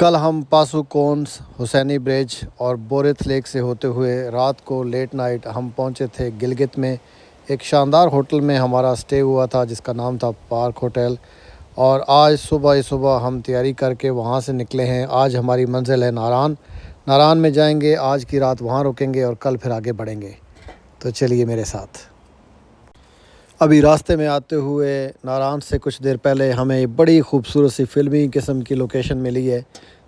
कल हम पासुकोन्स, हुसैनी ब्रिज और बोरिथ लेक से होते हुए रात को लेट नाइट हम पहुंचे थे गिलगित में। एक शानदार होटल में हमारा स्टे हुआ था जिसका नाम था पार्क होटल। और आज सुबह ही सुबह हम तैयारी करके वहां से निकले हैं। आज हमारी मंजिल है नारान। नारान में जाएंगे, आज की रात वहां रुकेंगे और कल फिर आगे बढ़ेंगे। तो चलिए मेरे साथ। अभी रास्ते में आते हुए नारायण से कुछ देर पहले हमें बड़ी खूबसूरत सी फिल्मी किस्म की लोकेशन मिली है,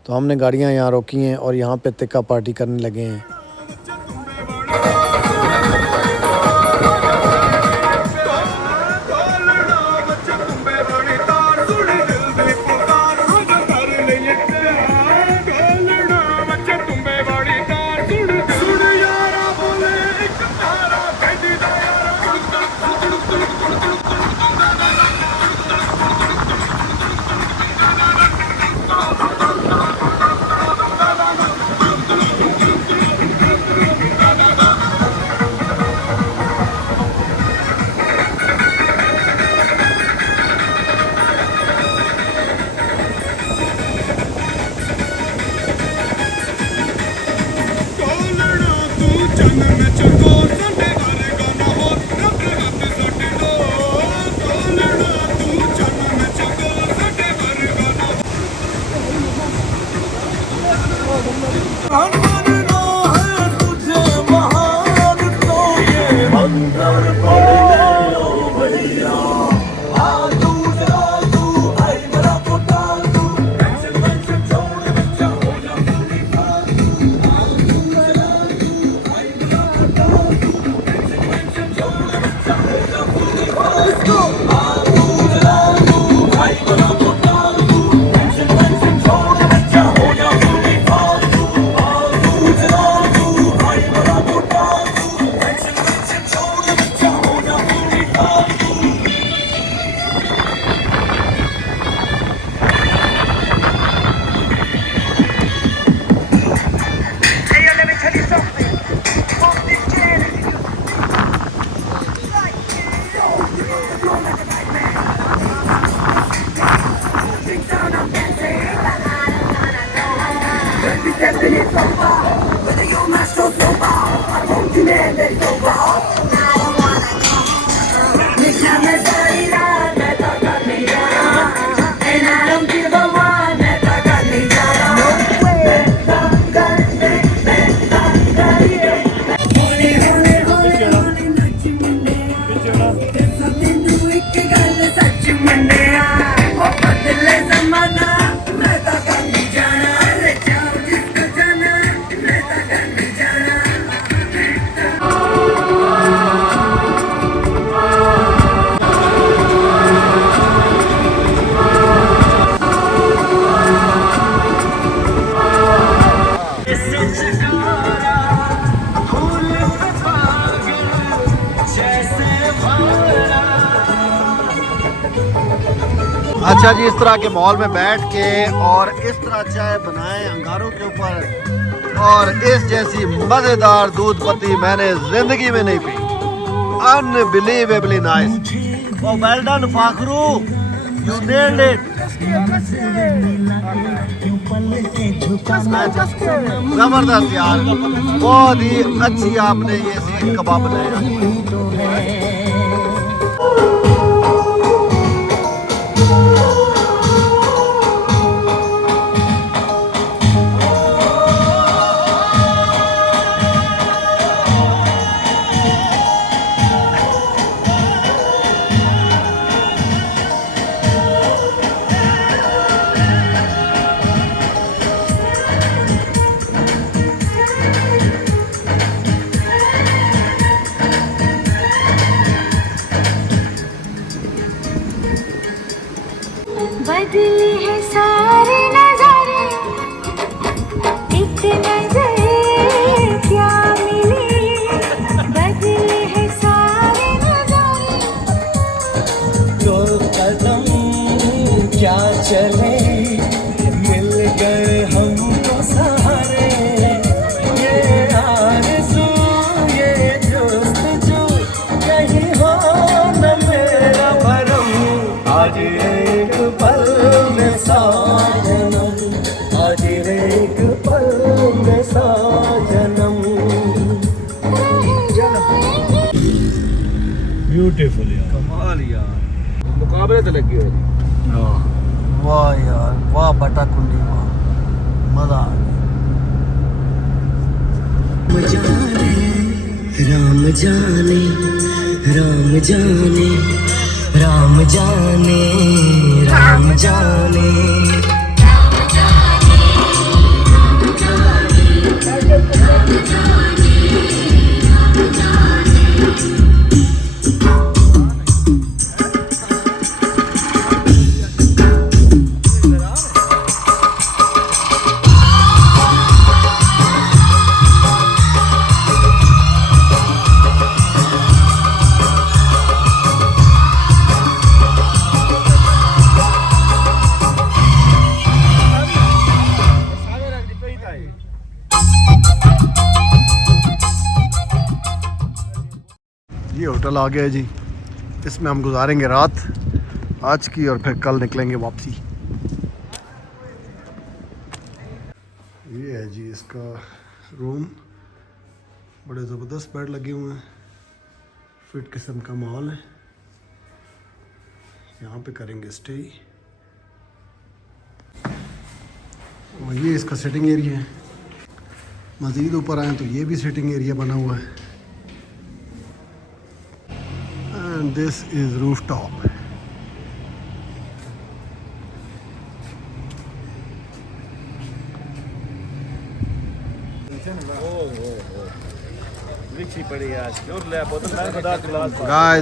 तो हमने गाड़ियां यहाँ रोकी हैं और यहाँ पे तिक्का पार्टी करने लगे हैं। अच्छा जी, इस तरह के मॉल में बैठ के और इस तरह चाय बनाएं अंगारों के ऊपर, और इस जैसी मज़ेदार दूध पत्ती मैंने ज़िंदगी में नहीं P. Unbelievably nice. Oh, well done, फाखरू, you nailed it. जबरदस्त यार, बहुत ही अच्छी आपने ये सीख कबाब बनाया। बदले हैं सारे नजारे, एक नजर क्या मिली। बदले हैं सारे नजारे, दो कदम क्या चले, मिल गए हमको सहारे। ये आरज़ू ये जुस्तजू कहीं हो न मेरा भरम। आज एक पल में साजन, आज कमरे ते लगी हुई। वाह यार वाह बटा कुंडी वाह मजा आ गया। राम जाने राम जाने राम जाने राम जाने ये होटल आ गया जी, इसमें हम गुजारेंगे रात आज की और फिर कल निकलेंगे वापसी। ये है जी इसका रूम, बड़े ज़बरदस्त बेड लगे हुए हैं, फिट किस्म का माहौल है, यहाँ पे करेंगे स्टे। और ये इसका सिटिंग एरिया है, मज़ीद ऊपर आए तो ये भी सिटिंग एरिया बना हुआ है। And this is rooftop.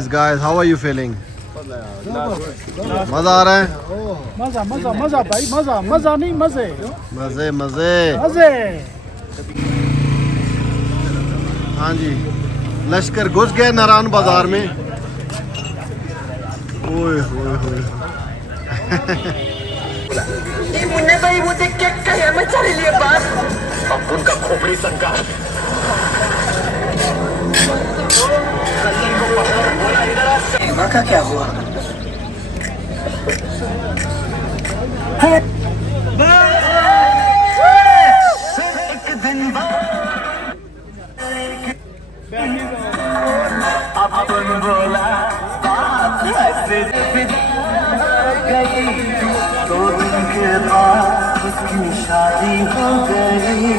Guys, how are you feeling? मजा आ रहा है? मजा मजा मजा भाई मजा मजा नहीं मजे मजे मजे मजे। हाँ जी, लश्कर घुस गए नारायण बाजार में। ओए होए होए मुन्ने भाई मुझे क्या कहे मैं चले लिए बात अब उनका खोपड़ी संका माँ का क्या हुआ एक दिन अपन बोला गई तो दिन के बाद उसकी शादी हो गई।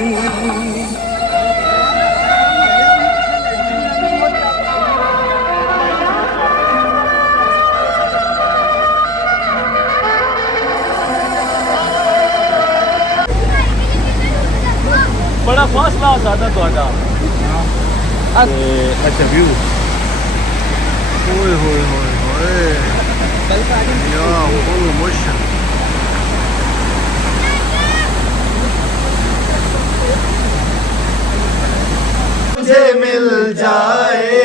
बड़ा फासला ज़्यादा ਤੁਹਾਡਾ अच्छा व्यू ओए होए होए होए या फुल मोशन। मुझे मिल जाए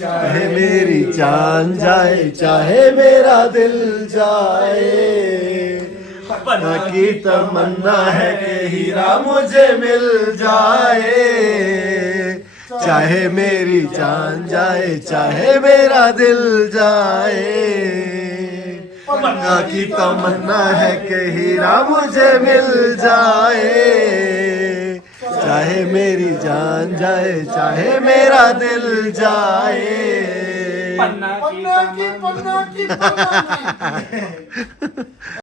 चाहे मेरी जान जाए चाहे मेरा दिल जाए, की तमन्ना है कि हीरा मुझे मिल जाए चाहे मेरी जान जाए चाहे मेरा दिल जाए, की तमन्ना है कि हीरा मुझे मिल जाए चाहे मेरी जान जाए चाहे मेरा दिल जाए। पन्ना की